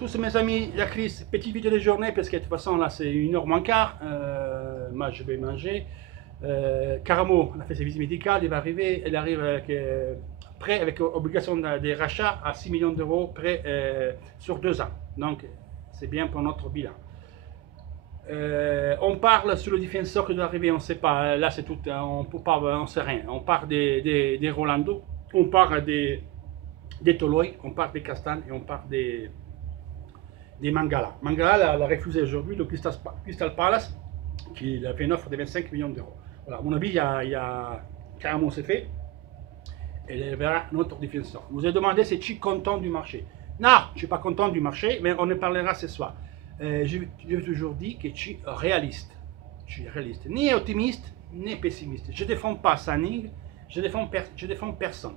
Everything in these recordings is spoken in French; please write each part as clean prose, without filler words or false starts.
tous mes amis, la Chris, petite vidéo de journée parce que de toute façon là c'est 1h moins quart, moi je vais manger. Caramo, on a fait ses visites médicales, il va arriver, elle arrive avec, prêt avec obligation de rachat à 6 millions d'euros prêt sur 2 ans, donc c'est bien pour notre bilan. On parle sur le défenseur qui doit arriver, on ne sait pas, là c'est tout, on peut pas, on sait rien, on parle des Rolando, on parle des Toloi, on parle des Castagne et on parle des Mangala. Mangala l'a refusé aujourd'hui, le Crystal Palace, qui a fait une offre de 25 millions d'euros. Voilà, à mon avis, il y a carrément c'est fait. Et il verra notre défenseur. Vous avez demandé si je suis content du marché. Non, je ne suis pas content du marché, mais on en parlera ce soir. J'ai toujours dit que je suis réaliste. Je suis réaliste, ni optimiste, ni pessimiste. Je ne défends pas Saning, je défends personne.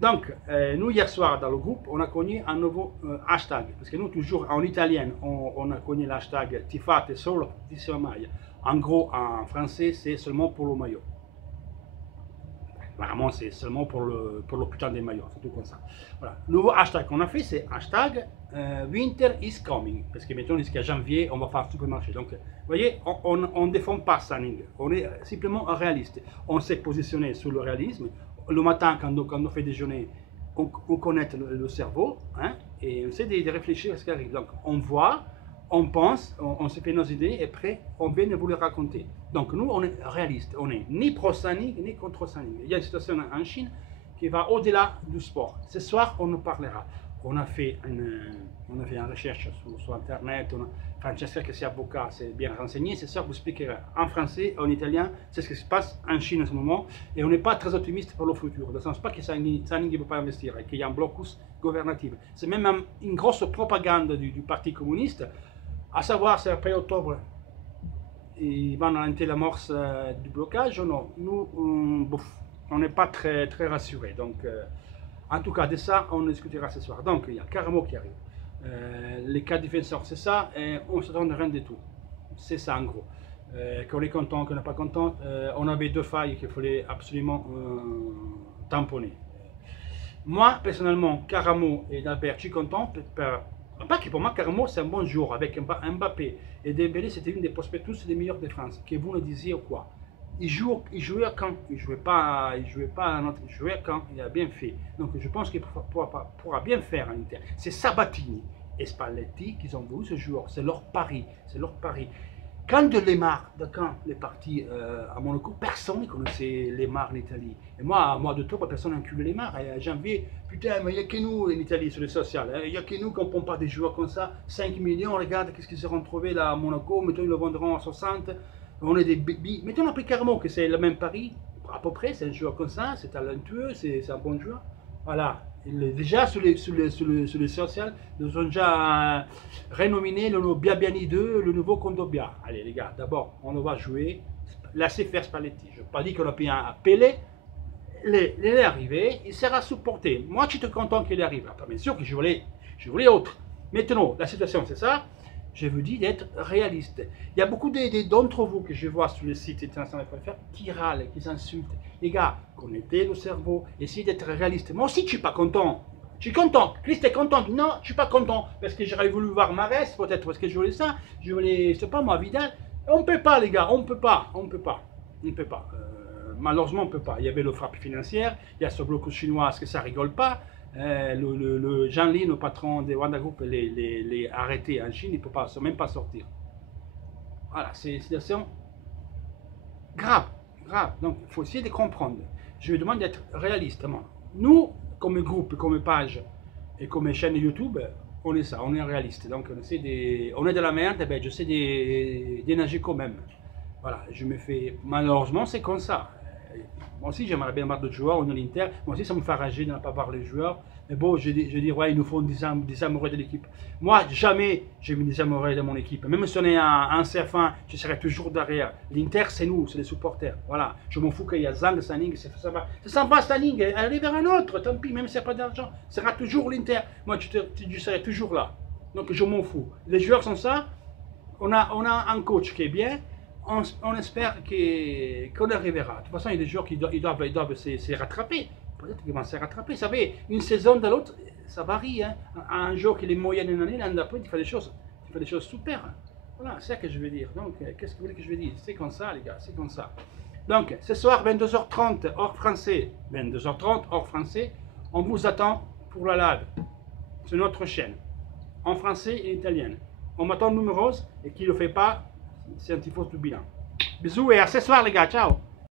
Donc, nous, hier soir, dans le groupe, on a connu un nouveau hashtag. Parce que nous, toujours en italien, on a connu l'hashtag Tifate solo per maglia. En gros, en français, c'est seulement pour le maillot. Vraiment, c'est seulement pour le putain des maillots. C'est tout comme ça. Voilà. Le nouveau hashtag qu'on a fait, c'est hashtag Winter is coming. Parce que maintenant, jusqu'à janvier, on va faire un supermarché. Donc, vous voyez, on ne défend pas Saning. On est simplement réaliste. On s'est positionné sur le réalisme. Le matin, quand on fait déjeuner, on connaît le cerveau, hein, et on essaie de réfléchir à ce qui arrive. Donc, on voit, on pense, on se fait nos idées, et après, on vient vous les raconter. Donc, nous, on est réaliste. On n'est ni pro-Saning, ni contre Saning. Il y a une situation en Chine qui va au-delà du sport. Ce soir, on en parlera. On a fait une recherche sur Internet. Francesca, qui est avocat, s'est bien renseigné. C'est ça, vous expliquera en français, en italien, c'est ce qui se passe en Chine en ce moment. Et on n'est pas très optimiste pour le futur. Dans le sens pas que Saning ne veut pas investir et qu'il y a un blocus gouvernatif. C'est même une grosse propagande du Parti communiste. À savoir, c'est après octobre, ils vont arrêter l'amorce du blocage ou non. Nous, on n'est pas très rassurés. Donc, en tout cas, de ça, on discutera ce soir. Donc, il y a Caramo qui arrive. Les 4 défenseurs, c'est ça, et on ne se donne rien du tout. C'est ça en gros. Qu'on est content, qu'on n'est pas content, on avait 2 failles qu'il fallait absolument tamponner. Moi, personnellement, Caramo et Dalbert, je suis content. Pas que pour moi, Caramo, c'est un bon joueur avec Mbappé. Et Dembélé, c'était une des prospectus les meilleurs de France. Que vous le disiez ou quoi? Il jouait quand il jouait pas quand il a bien fait. Donc je pense qu'il pourra bien faire à l'Inter. C'est Sabatini et Spalletti qui ont voulu ce joueur. C'est leur pari. C'est leur pari. Quand de Lemar, quand il est parti à Monaco, personne ne connaissait Lemar en Italie. Et moi, mois d'octobre, personne n'a enculé Lemar. Et janvier, putain, mais il n'y a que nous en Italie sur les sociales. Il n'y a que nous qui ne pompe pas des joueurs comme ça. 5 millions, regarde qu'est-ce qu'ils se sont trouvés là à Monaco. Maintenant, ils le vendront à 60. On est des billes. Maintenant, on a pris carrément que c'est le même pari, à peu près. C'est un joueur comme ça, c'est talentueux, c'est un bon joueur. Voilà. Déjà, sur les sociales, nous ont déjà renominé le nouveau Biabiani 2, le nouveau Condobia. Allez, les gars, d'abord, on va jouer. Laissez faire Spalletti. Je n'ai pas dit qu'on a pris un Pelé. Il est arrivé, il sera supporté. Moi, je suis content qu'il arrive. Après, bien sûr que je voulais autre. Maintenant, la situation, c'est ça. Je vous dis d'être réaliste. Il y a beaucoup d'entre vous que je vois sur le site international.fr qui râlent, qui s'insultent. Les gars, connectez le cerveau, essayez d'être réaliste. Moi aussi, je ne suis pas content. Je suis content. Christ est content. Non, je ne suis pas content. Parce que j'aurais voulu voir Marès, peut-être parce que je voulais ça. Je voulais, je sais pas moi, Vidal. On ne peut pas, les gars. On ne peut pas. On ne peut pas. On ne peut pas. Malheureusement, on ne peut pas. Il y avait le frappe financière. Il y a ce bloc chinois, parce que ça ne rigole pas. Le Jean-Ly, le patron de Wanda Group, les arrêté en Chine, il ne peut même pas sortir. Voilà, c'est une situation grave, grave. Donc, il faut essayer de comprendre. Je vous demande d'être réaliste. Nous, comme groupe, comme page et comme chaîne YouTube, on est ça, on est réaliste. Donc, on est de la merde, ben, j'essaie de nager quand même. Voilà, je me fais. Malheureusement, c'est comme ça. Moi aussi, j'aimerais bien avoir d'autres joueurs, on est l'Inter. Moi aussi, ça me fait rager de ne pas voir les joueurs. Mais bon, je dis, ouais, il nous faut des amoureux de l'équipe. Moi, jamais j'ai mis des amoureux de mon équipe. Même si on est un CF1, je serai toujours derrière. L'Inter, c'est nous, c'est les supporters. Voilà, je m'en fous qu'il y a Zang, Saning, ça va. Ça va, Saning, allez vers un autre, tant pis, même s'il n'y a pas d'argent. Ce sera toujours l'Inter. Moi, je serai toujours là. Donc, je m'en fous. Les joueurs sont ça. On a un coach qui est bien. On espère qu'on arrivera. De toute façon, il y a des joueurs qui doivent se rattraper. Peut-être qu'ils vont se rattraper. Vous savez, une saison de l'autre, ça varie. Hein. Un jour qu'il est moyen une année, l'année d'après, tu fais des choses super. Voilà, c'est ça que je veux dire. Donc, qu'est-ce que vous voulez que je veux dire? C'est comme ça, les gars, c'est comme ça. Donc, ce soir, 22h30, hors français, 22h30, hors français, on vous attend pour la live sur notre chaîne, en français et italien. On m'attend numéros et qui ne le fait pas, c'est un petit faux du bilan. Bisous et à ce soir, les gars, ciao!